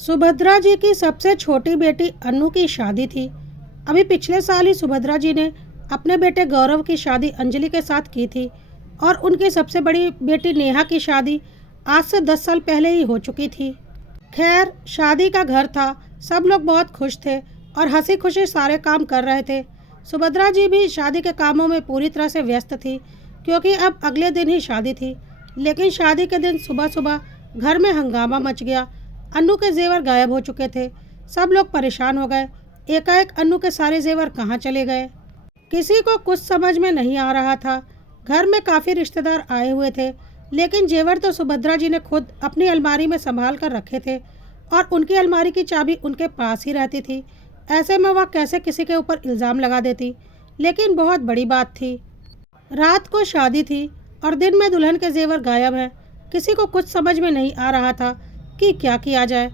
सुभद्रा जी की सबसे छोटी बेटी अनु की शादी थी। अभी पिछले साल ही सुभद्रा जी ने अपने बेटे गौरव की शादी अंजलि के साथ की थी और उनकी सबसे बड़ी बेटी नेहा की शादी आज से 10 साल पहले ही हो चुकी थी। खैर, शादी का घर था, सब लोग बहुत खुश थे और हंसी खुशी सारे काम कर रहे थे। सुभद्रा जी भी शादी के कामों में पूरी तरह से व्यस्त थी क्योंकि अब अगले दिन ही शादी थी। लेकिन शादी के दिन सुबह सुबह घर में हंगामा मच गया। अन्नू के जेवर गायब हो चुके थे। सब लोग परेशान हो गए। एकाएक अन्नू के सारे जेवर कहाँ चले गए? किसी को कुछ समझ में नहीं आ रहा था। घर में काफ़ी रिश्तेदार आए हुए थे, लेकिन जेवर तो सुभद्रा जी ने खुद अपनी अलमारी में संभाल कर रखे थे और उनकी अलमारी की चाबी उनके पास ही रहती थी। ऐसे में वह कैसे किसी के ऊपर इल्ज़ाम लगा देती? लेकिन बहुत बड़ी बात थी। रात को शादी थी और दिन में दुल्हन के जेवर गायब हैं। किसी को कुछ समझ में नहीं आ रहा था कि क्या किया जाए।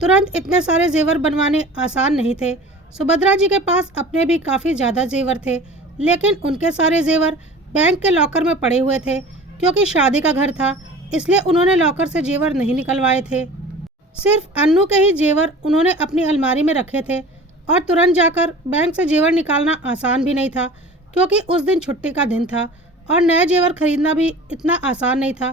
तुरंत इतने सारे जेवर बनवाने आसान नहीं थे। सुभद्रा जी के पास अपने भी काफ़ी ज़्यादा जेवर थे, लेकिन उनके सारे जेवर बैंक के लॉकर में पड़े हुए थे। क्योंकि शादी का घर था, इसलिए उन्होंने लॉकर से जेवर नहीं निकलवाए थे। सिर्फ अन्नू के ही जेवर उन्होंने अपनी अलमारी में रखे थे और तुरंत जाकर बैंक से जेवर निकालना आसान भी नहीं था, क्योंकि उस दिन छुट्टी का दिन था और नए जेवर खरीदना भी इतना आसान नहीं था,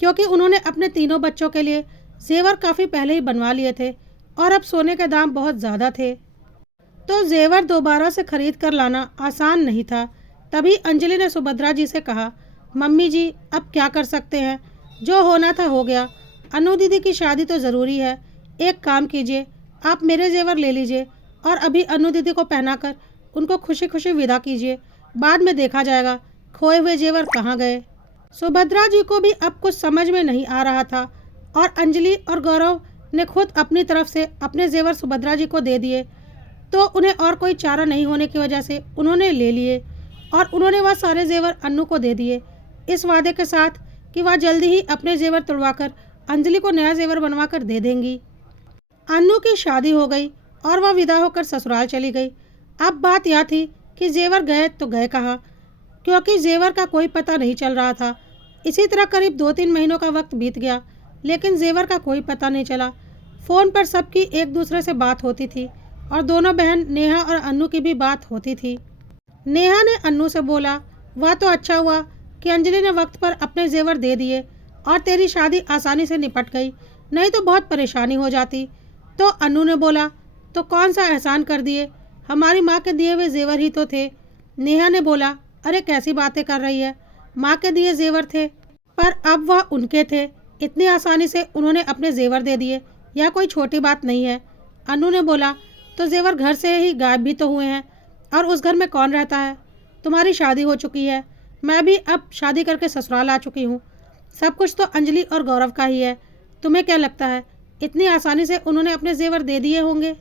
क्योंकि उन्होंने अपने तीनों बच्चों के लिए जेवर काफ़ी पहले ही बनवा लिए थे और अब सोने के दाम बहुत ज़्यादा थे, तो जेवर दोबारा से खरीद कर लाना आसान नहीं था। तभी अंजलि ने सुभद्रा जी से कहा, मम्मी जी, अब क्या कर सकते हैं, जो होना था हो गया। अनु दीदी की शादी तो ज़रूरी है। एक काम कीजिए, आप मेरे जेवर ले लीजिए और अभी अनु दीदी को पहनाकर उनको खुशी खुशी विदा कीजिए। बाद में देखा जाएगा खोए हुए जेवर कहाँ गए। सुभद्रा जी को भी अब कुछ समझ में नहीं आ रहा था और अंजलि और गौरव ने खुद अपनी तरफ से अपने जेवर सुभद्रा जी को दे दिए, तो उन्हें और कोई चारा नहीं होने की वजह से उन्होंने ले लिए और उन्होंने वह सारे जेवर अन्नू को दे दिए, इस वादे के साथ कि वह जल्दी ही अपने जेवर तुड़वाकर अंजलि को नया जेवर बनवाकर दे देंगी। अन्नू की शादी हो गई और वह विदा होकर ससुराल चली गई। अब बात यह थी कि जेवर गए तो गए कहाँ, क्योंकि जेवर का कोई पता नहीं चल रहा था। इसी तरह करीब 2-3 महीनों का वक्त बीत गया, लेकिन जेवर का कोई पता नहीं चला। फ़ोन पर सबकी एक दूसरे से बात होती थी और दोनों बहन नेहा और अन्नू की भी बात होती थी। नेहा ने अन्नू से बोला, वह तो अच्छा हुआ कि अंजलि ने वक्त पर अपने जेवर दे दिए और तेरी शादी आसानी से निपट गई, नहीं तो बहुत परेशानी हो जाती। तो अन्नू ने बोला, तो कौन सा एहसान कर दिए, हमारी माँ के दिए हुए जेवर ही तो थे। नेहा ने बोला, अरे कैसी बातें कर रही है, माँ के दिए जेवर थे, पर अब वह उनके थे। इतनी आसानी से उन्होंने अपने जेवर दे दिए, यह कोई छोटी बात नहीं है। अन्नू ने बोला, तो जेवर घर से ही गायब भी तो हुए हैं और उस घर में कौन रहता है? तुम्हारी शादी हो चुकी है, मैं भी अब शादी करके ससुराल आ चुकी हूँ। सब कुछ तो अंजलि और गौरव का ही है। तुम्हें क्या लगता है इतनी आसानी से उन्होंने अपने जेवर दे दिए होंगे?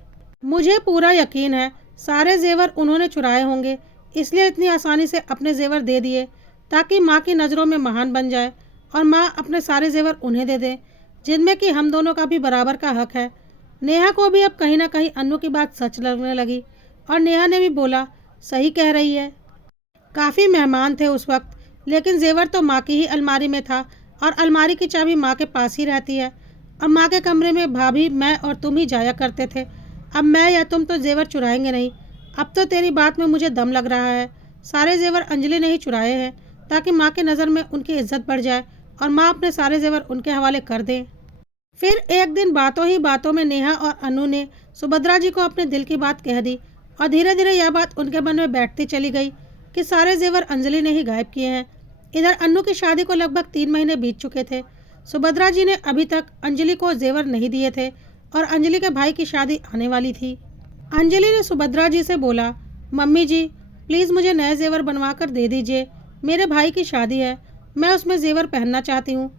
मुझे पूरा यकीन है सारे जेवर उन्होंने चुराए होंगे, इसलिए इतनी आसानी से अपने जेवर दे दिए ताकि माँ की नज़रों में महान बन जाए और माँ अपने सारे जेवर उन्हें दे दे, जिनमें कि हम दोनों का भी बराबर का हक है। नेहा को भी अब कहीं ना कहीं अन्नू की बात सच लगने लगी और नेहा ने भी बोला, सही कह रही है। काफ़ी मेहमान थे उस वक्त, लेकिन जेवर तो माँ की ही अलमारी में था और अलमारी की चाबी माँ के पास ही रहती है और माँ के कमरे में भाभी, मैं और तुम ही जाया करते थे। अब मैं या तुम तो जेवर चुराएंगे नहीं। अब तो तेरी बात में मुझे दम लग रहा है। सारे जेवर अंजलि ने ही चुराए हैं ताकि माँ की नज़र में उनकी इज्जत बढ़ जाए और माँ अपने सारे जेवर उनके हवाले कर दें। फिर एक दिन बातों ही बातों में नेहा और अनु ने सुभद्रा जी को अपने दिल की बात कह दी और धीरे धीरे यह बात उनके मन में बैठती चली गई कि सारे जेवर अंजलि ने ही गायब किए हैं। इधर अन्नू की शादी को लगभग 3 महीने बीत चुके थे। सुभद्रा जी ने अभी तक अंजलि को जेवर नहीं दिए थे और अंजलि के भाई की शादी आने वाली थी। अंजलि ने सुभद्रा जी से बोला, मम्मी जी, प्लीज़ मुझे नए जेवर बनवा कर दे दीजिए। मेरे भाई की शादी है, मैं उसमें जेवर पहनना चाहती हूँ।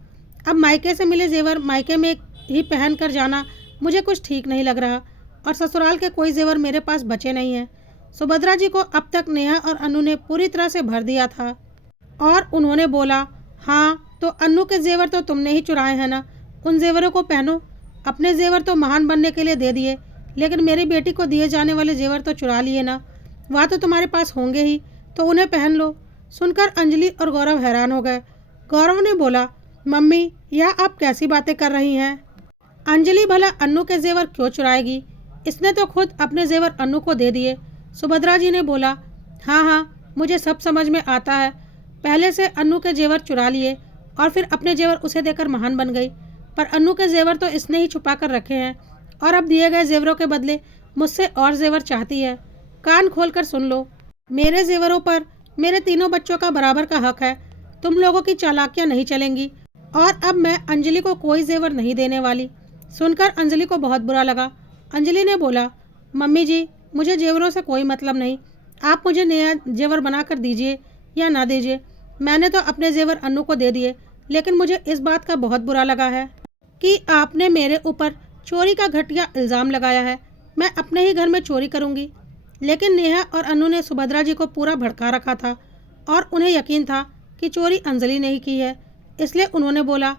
अब मायके से मिले जेवर मायके में ही पहन कर जाना मुझे कुछ ठीक नहीं लग रहा और ससुराल के कोई जेवर मेरे पास बचे नहीं हैं। सुभद्रा जी को अब तक नेहा और अनु ने पूरी तरह से भर दिया था और उन्होंने बोला, हाँ तो अनु के जेवर तो तुमने ही चुराए हैं ना, उन जेवरों को पहनो। अपने जेवर तो महान बनने के लिए दे दिए, लेकिन मेरी बेटी को दिए जाने वाले जेवर तो चुरा लिए ना, वह तो तुम्हारे पास होंगे ही, तो उन्हें पहन लो। सुनकर अंजलि और गौरव हैरान हो गए। गौरव ने बोला, मम्मी, यह आप कैसी बातें कर रही हैं? अंजलि भला अन्नू के जेवर क्यों चुराएगी? इसने तो खुद अपने जेवर अन्नू को दे दिए। सुभद्रा जी ने बोला, हाँ हाँ, मुझे सब समझ में आता है। पहले से अन्नू के जेवर चुरा लिए और फिर अपने जेवर उसे देकर महान बन गई, पर अन्नू के जेवर तो इसने ही छुपा कर रखे हैं और अब दिए गए जेवरों के बदले मुझसे और जेवर चाहती है। कान खोलकर सुन लो, मेरे जेवरों पर मेरे तीनों बच्चों का बराबर का हक है। तुम लोगों की चालाकियां नहीं चलेंगी और अब मैं अंजलि को कोई जेवर नहीं देने वाली। सुनकर अंजलि को बहुत बुरा लगा। अंजलि ने बोला, मम्मी जी, मुझे जेवरों से कोई मतलब नहीं। आप मुझे नया जेवर बना कर दीजिए या ना दीजिए। मैंने तो अपने जेवर अन्नू को दे दिए, लेकिन मुझे इस बात का बहुत बुरा लगा है कि आपने मेरे ऊपर चोरी का घटिया इल्ज़ाम लगाया है। मैं अपने ही घर में चोरी करूंगी। लेकिन नेहा और अन्नू ने सुभद्रा जी को पूरा भड़का रखा था और उन्हें यकीन था कि चोरी अंजलि ने ही की है। इसलिए उन्होंने बोला,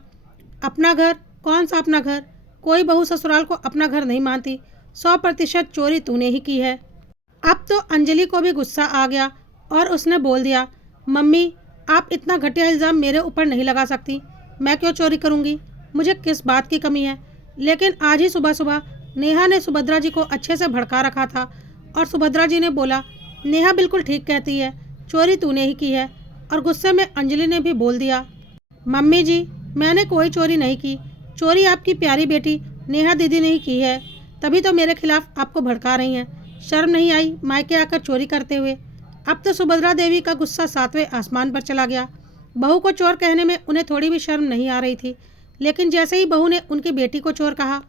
अपना घर? कौन सा अपना घर? कोई बहू ससुराल को अपना घर नहीं मानती। 100% चोरी तूने ही की है। अब तो अंजलि को भी गुस्सा आ गया और उसने बोल दिया, मम्मी, आप इतना घटिया इल्ज़ाम मेरे ऊपर नहीं लगा सकती। मैं क्यों चोरी करूंगी? मुझे किस बात की कमी है? लेकिन आज ही सुबह सुबह नेहा ने सुभद्रा जी को अच्छे से भड़का रखा था और सुभद्रा जी ने बोला, नेहा बिल्कुल ठीक कहती है, चोरी तूने ही की है। और गुस्से में अंजलि ने भी बोल दिया, मम्मी जी, मैंने कोई चोरी नहीं की। चोरी आपकी प्यारी बेटी नेहा दीदी ने ही की है। तभी तो मेरे खिलाफ आपको भड़का रही हैं। शर्म नहीं आई मायके आकर चोरी करते हुए? अब तो सुभद्रा देवी का गुस्सा 7वें आसमान पर चला गया। बहू को चोर कहने में उन्हें थोड़ी भी शर्म नहीं आ रही थी, लेकिन जैसे ही बहू ने उनकी बेटी को चोर कहा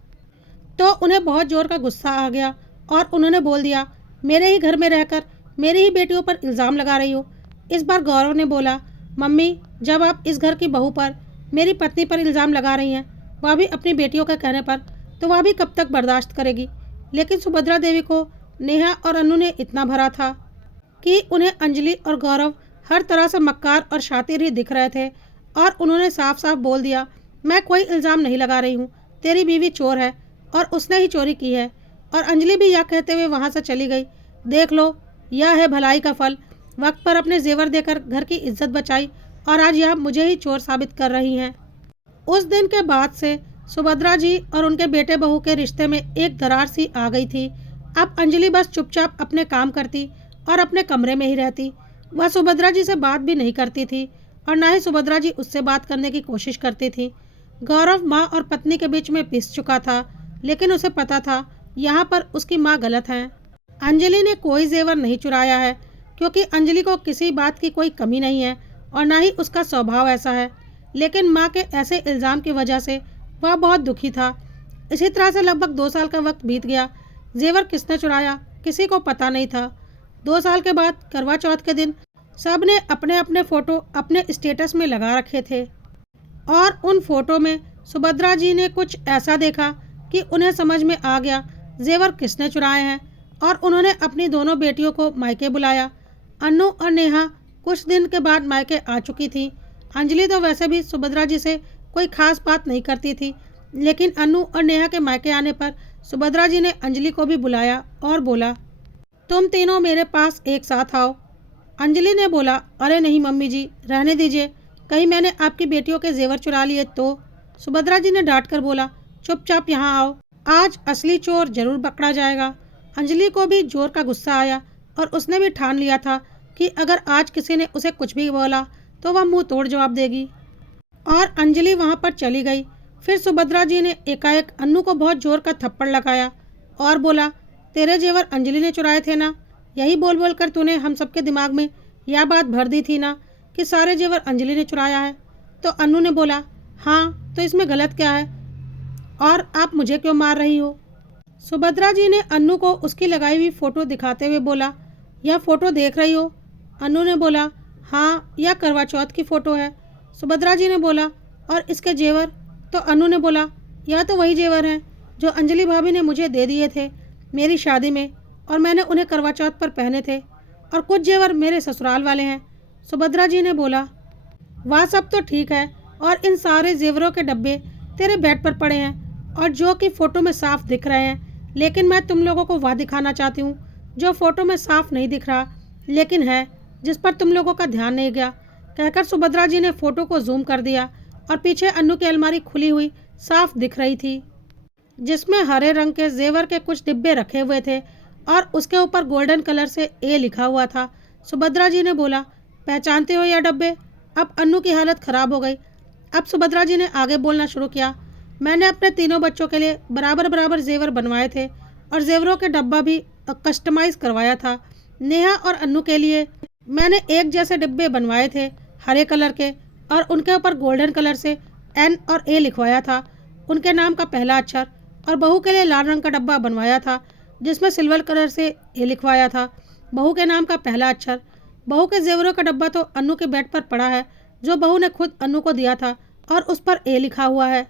तो उन्हें बहुत जोर का गुस्सा आ गया और उन्होंने बोल दिया, मेरे ही घर में रहकर मेरी ही बेटियों पर इल्ज़ाम लगा रही हो। इस बार गौरव ने बोला, मम्मी, जब आप इस घर की बहू पर, मेरी पत्नी पर इल्ज़ाम लगा रही हैं, वह भी अपनी बेटियों के कहने पर, तो वह भी कब तक बर्दाश्त करेगी? लेकिन सुभद्रा देवी को नेहा और अन्नू ने इतना भरा था कि उन्हें अंजलि और गौरव हर तरह से मक्कार और शातिर ही दिख रहे थे और उन्होंने साफ साफ बोल दिया, मैं कोई इल्ज़ाम नहीं लगा रही हूँ। तेरी बीवी चोर है और उसने ही चोरी की है। और अंजलि भी यह कहते हुए वहाँ से चली गई। देख लो, यह है भलाई का फल। वक्त पर अपने जेवर देकर घर की इज्जत बचाई और आज यह मुझे ही चोर साबित कर रही हैं। उस दिन के बाद से सुभद्रा जी और उनके बेटे बहू के रिश्ते में एक दरार सी आ गई थी। अब अंजलि बस चुपचाप अपने काम करती और अपने कमरे में ही रहती। वह सुभद्रा जी से बात भी नहीं करती थी और ना ही सुभद्रा जी उससे बात करने की कोशिश करती थी। गौरव माँ और पत्नी के बीच में पिस चुका था, लेकिन उसे पता था यहाँ पर उसकी माँ गलत है। अंजलि ने कोई जेवर नहीं चुराया है, क्योंकि अंजलि को किसी बात की कोई कमी नहीं है और ना ही उसका स्वभाव ऐसा है। लेकिन माँ के ऐसे इल्ज़ाम की वजह से वह बहुत दुखी था। इसी तरह से लगभग 2 साल का वक्त बीत गया। जेवर किसने चुराया किसी को पता नहीं था। 2 साल के बाद करवा चौथ के दिन सब ने अपने अपने फ़ोटो अपने स्टेटस में लगा रखे थे और उन फोटो में सुभद्रा जी ने कुछ ऐसा देखा कि उन्हें समझ में आ गया जेवर किसने चुराए हैं और उन्होंने अपनी दोनों बेटियों को मायके बुलाया। अन्नू और नेहा कुछ दिन के बाद मायके आ चुकी थी। अंजलि तो वैसे भी सुभद्रा जी से कोई खास बात नहीं करती थी, लेकिन अन्नू और नेहा के मायके आने पर सुभद्रा जी ने अंजलि को भी बुलाया और बोला, तुम तीनों मेरे पास एक साथ आओ। अंजलि ने बोला, अरे नहीं मम्मी जी, रहने दीजिए, कहीं मैंने आपकी बेटियों के जेवर चुरा लिए तो। सुभद्रा जी ने डांट कर बोला, चुपचाप यहाँ आओ, आज असली चोर जरूर पकड़ा जाएगा। अंजलि को भी जोर का गुस्सा आया और उसने भी ठान लिया था कि अगर आज किसी ने उसे कुछ भी बोला तो वह मुंह तोड़ जवाब देगी। और अंजलि वहां पर चली गई। फिर सुभद्रा जी ने एकाएक अन्नू को बहुत जोर का थप्पड़ लगाया और बोला, तेरे जेवर अंजलि ने चुराए थे ना? यही बोल बोल कर तूने हम सबके दिमाग में यह बात भर दी थी ना कि सारे जेवर अंजलि ने चुराया है। तो अन्नू ने बोला, हाँ, तो इसमें गलत क्या है और आप मुझे क्यों मार रही हो? सुभद्रा जी ने अन्नू को उसकी लगाई हुई फ़ोटो दिखाते हुए बोला, यह फ़ोटो देख रही हो? अन्नू ने बोला, हाँ, यह करवा चौथ की फ़ोटो है। सुभद्रा जी ने बोला, और इसके जेवर? तो अन्नू ने बोला, यह तो वही जेवर हैं जो अंजलि भाभी ने मुझे दे दिए थे मेरी शादी में और मैंने उन्हें करवा चौथ पर पहने थे, और कुछ जेवर मेरे ससुराल वाले हैं। सुभद्रा जी ने बोला, वह सब तो ठीक है, और इन सारे जेवरों के डब्बे तेरे बेड पर पड़े हैं और जो कि फ़ोटो में साफ दिख रहे हैं, लेकिन मैं तुम लोगों को वह दिखाना चाहती हूँ जो फ़ोटो में साफ नहीं दिख रहा लेकिन है, जिस पर तुम लोगों का ध्यान नहीं गया। कहकर सुभद्रा जी ने फ़ोटो को जूम कर दिया और पीछे अन्नू की अलमारी खुली हुई साफ दिख रही थी। जिसमें हरे रंग के जेवर के कुछ डिब्बे रखे हुए थे और उसके ऊपर गोल्डन कलर से ए लिखा हुआ था। सुभद्रा जी ने बोला, पहचानते हो यह डब्बे? अब अन्नू की हालत खराब हो गई। अब सुभद्रा जी ने आगे बोलना शुरू किया, मैंने अपने तीनों बच्चों के लिए बराबर बराबर जेवर बनवाए थे और जेवरों के डब्बा भी कस्टमाइज करवाया था। नेहा और अन्नू के लिए मैंने एक जैसे डिब्बे बनवाए थे हरे कलर के और उनके ऊपर गोल्डन कलर से एन और ए लिखवाया था, उनके नाम का पहला अक्षर। और बहू के लिए लाल रंग का डब्बा बनवाया था जिसमें सिल्वर कलर से ए लिखवाया था, बहू के नाम का पहला अक्षर। बहू के जेवरों का डब्बा तो अन्नू के बेड पर पड़ा है जो बहू ने खुद अन्नू को दिया था और उस पर ए लिखा हुआ है।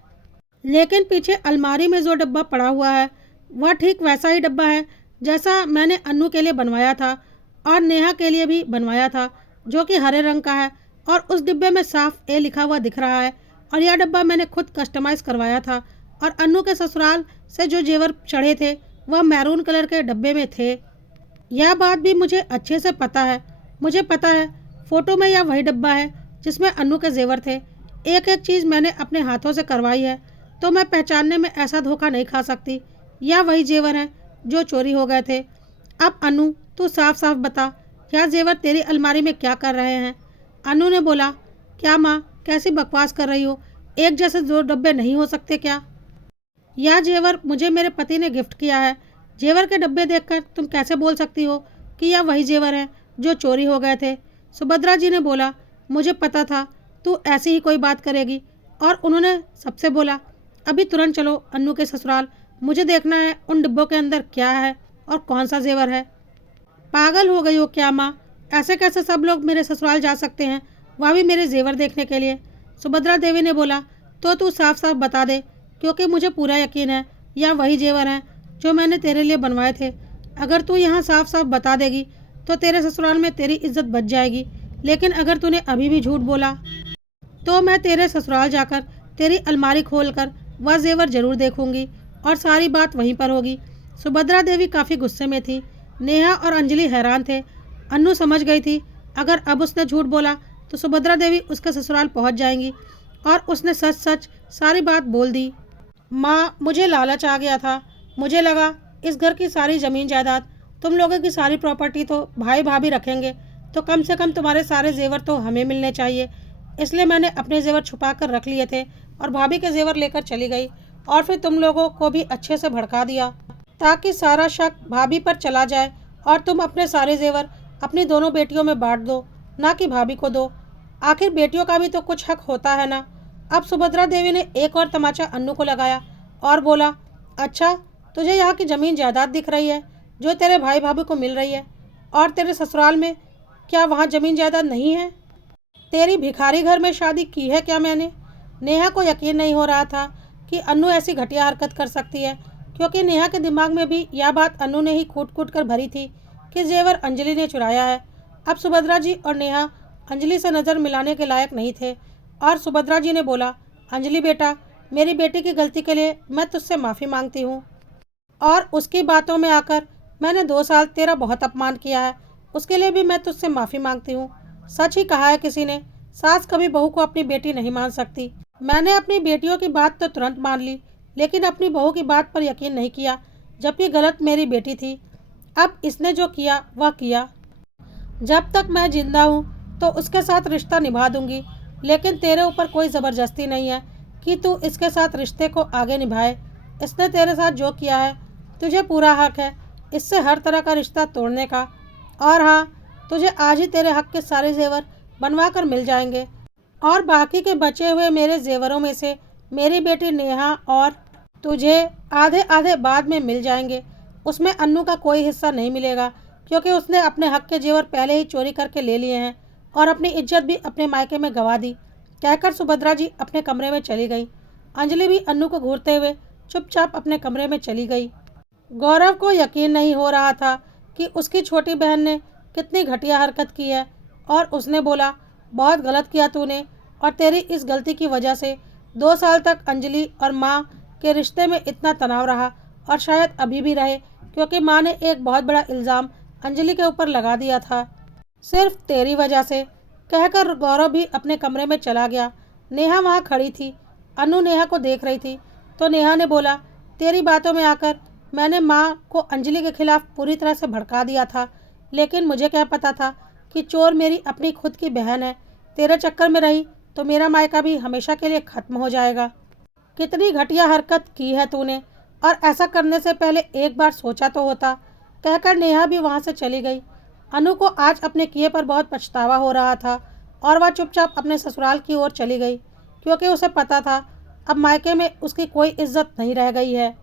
लेकिन पीछे अलमारी में जो डब्बा पड़ा हुआ है वह ठीक वैसा ही डब्बा है जैसा मैंने अन्नू के लिए बनवाया था और नेहा के लिए भी बनवाया था, जो कि हरे रंग का है और उस डिब्बे में साफ ए लिखा हुआ दिख रहा है। और यह डब्बा मैंने खुद कस्टमाइज करवाया था और अन्नू के ससुराल से जो जेवर चढ़े थे वह मैरून कलर के डब्बे में थे। यह बात भी मुझे अच्छे से पता है। मुझे पता है फ़ोटो में यह वही डब्बा है जिसमें अन्नू के जेवर थे। एक एक चीज़ मैंने अपने हाथों से करवाई है तो मैं पहचानने में ऐसा धोखा नहीं खा सकती। यह वही जेवर हैं जो चोरी हो गए थे। अब अनु, तू साफ साफ बता, क्या जेवर तेरी अलमारी में क्या कर रहे हैं? अनु ने बोला, क्या माँ, कैसी बकवास कर रही हो? एक जैसे दो डब्बे नहीं हो सकते क्या? यह जेवर मुझे मेरे पति ने गिफ्ट किया है। जेवर के डब्बे देखकर तुम कैसे बोल सकती हो कि यह वही जेवर हैं जो चोरी हो गए थे? सुभद्रा जी ने बोला, मुझे पता था तू ऐसी ही कोई बात करेगी। और उन्होंने सबसे बोला, अभी तुरंत चलो अन्नू के ससुराल, मुझे देखना है उन डिब्बों के अंदर क्या है और कौन सा जेवर है। पागल हो गई हो क्या माँ? ऐसे कैसे सब लोग मेरे ससुराल जा सकते हैं, वह भी मेरे जेवर देखने के लिए? सुभद्रा देवी ने बोला, तो तू साफ साफ बता दे, क्योंकि मुझे पूरा यकीन है यह वही जेवर हैं जो मैंने तेरे लिए बनवाए थे। अगर तू यहाँ साफ साफ बता देगी तो तेरे ससुराल में तेरी इज्जत बच जाएगी। लेकिन अगर तूने अभी भी झूठ बोला तो मैं तेरे ससुराल जाकर तेरी अलमारी खोलकर वह जेवर जरूर देखूंगी और सारी बात वहीं पर होगी। सुभद्रा देवी काफ़ी गुस्से में थी। नेहा और अंजलि हैरान थे। अन्नू समझ गई थी अगर अब उसने झूठ बोला तो सुभद्रा देवी उसके ससुराल पहुंच जाएंगी और उसने सच सच सारी बात बोल दी। माँ, मुझे लालच आ गया था। मुझे लगा इस घर की सारी ज़मीन जायदाद, तुम लोगों की सारी प्रॉपर्टी तो भाई भाभी रखेंगे, तो कम से कम तुम्हारे सारे जेवर तो हमें मिलने चाहिए। इसलिए मैंने अपने जेवर छुपा कर रख लिए थे और भाभी के जेवर लेकर चली गई और फिर तुम लोगों को भी अच्छे से भड़का दिया ताकि सारा शक भाभी पर चला जाए और तुम अपने सारे जेवर अपनी दोनों बेटियों में बांट दो, ना कि भाभी को दो। आखिर बेटियों का भी तो कुछ हक होता है ना। अब सुभद्रा देवी ने एक और तमाचा अन्नू को लगाया और बोला, अच्छा, तुझे यहाँ की ज़मीन जायदाद दिख रही है जो तेरे भाई भाभी को मिल रही है, और तेरे ससुराल में क्या वहाँ ज़मीन जायदाद नहीं है? तेरी भिखारी घर में शादी की है क्या मैंने? नेहा को यकीन नहीं हो रहा था कि अन्नू ऐसी घटिया हरकत कर सकती है, क्योंकि नेहा के दिमाग में भी यह बात अन्नू ने ही कूट कूट कर भरी थी कि जेवर अंजलि ने चुराया है। अब सुभद्रा जी और नेहा अंजलि से नज़र मिलाने के लायक नहीं थे और सुभद्रा जी ने बोला, अंजलि बेटा, मेरी बेटी की गलती के लिए मैं तुझसे माफ़ी मांगती हूँ और उसकी बातों में आकर मैंने 2 साल तेरा बहुत अपमान किया है, उसके लिए भी मैं तुझसे माफ़ी मांगती हूँ। सच ही कहा है किसी ने, सास कभी बहू को अपनी बेटी नहीं मान सकती। मैंने अपनी बेटियों की बात तो तुरंत मान ली, लेकिन अपनी बहू की बात पर यकीन नहीं किया, जबकि गलत मेरी बेटी थी। अब इसने जो किया वह किया। जब तक मैं जिंदा हूँ तो उसके साथ रिश्ता निभा दूंगी, लेकिन तेरे ऊपर कोई ज़बरदस्ती नहीं है कि तू इसके साथ रिश्ते को आगे निभाए। इसने तेरे साथ जो किया है तुझे पूरा हक है इससे हर तरह का रिश्ता तोड़ने का। और हाँ, तुझे आज ही तेरे हक के सारे जेवर बनवा कर मिल जाएंगे और बाकी के बचे हुए मेरे जेवरों में से मेरी बेटी नेहा और तुझे आधे आधे बाद में मिल जाएंगे। उसमें अन्नू का कोई हिस्सा नहीं मिलेगा, क्योंकि उसने अपने हक के जेवर पहले ही चोरी करके ले लिए हैं और अपनी इज्जत भी अपने मायके में गंवा दी। कहकर सुभद्रा जी अपने कमरे में चली गई। अंजलि भी अन्नू को घूरते हुए चुपचाप अपने कमरे में चली गई। गौरव को यकीन नहीं हो रहा था कि उसकी छोटी बहन ने कितनी घटिया हरकत की है और उसने बोला, बहुत गलत किया तूने, और तेरी इस गलती की वजह से 2 साल तक अंजलि और माँ के रिश्ते में इतना तनाव रहा और शायद अभी भी रहे, क्योंकि माँ ने एक बहुत बड़ा इल्ज़ाम अंजलि के ऊपर लगा दिया था सिर्फ तेरी वजह से। कहकर गौरव भी अपने कमरे में चला गया। नेहा वहाँ खड़ी थी। अनु नेहा को देख रही थी तो नेहा ने बोला, तेरी बातों में आकर मैंने माँ को अंजलि के खिलाफ पूरी तरह से भड़का दिया था, लेकिन मुझे क्या पता था कि चोर मेरी अपनी खुद की बहन है। तेरे चक्कर में रही तो मेरा मायका भी हमेशा के लिए ख़त्म हो जाएगा। कितनी घटिया हरकत की है तूने, और ऐसा करने से पहले एक बार सोचा तो होता, कहकर नेहा भी वहाँ से चली गई। अनु को आज अपने किए पर बहुत पछतावा हो रहा था और वह चुपचाप अपने ससुराल की ओर चली गई, क्योंकि उसे पता था अब मायके में उसकी कोई इज्जत नहीं रह गई है।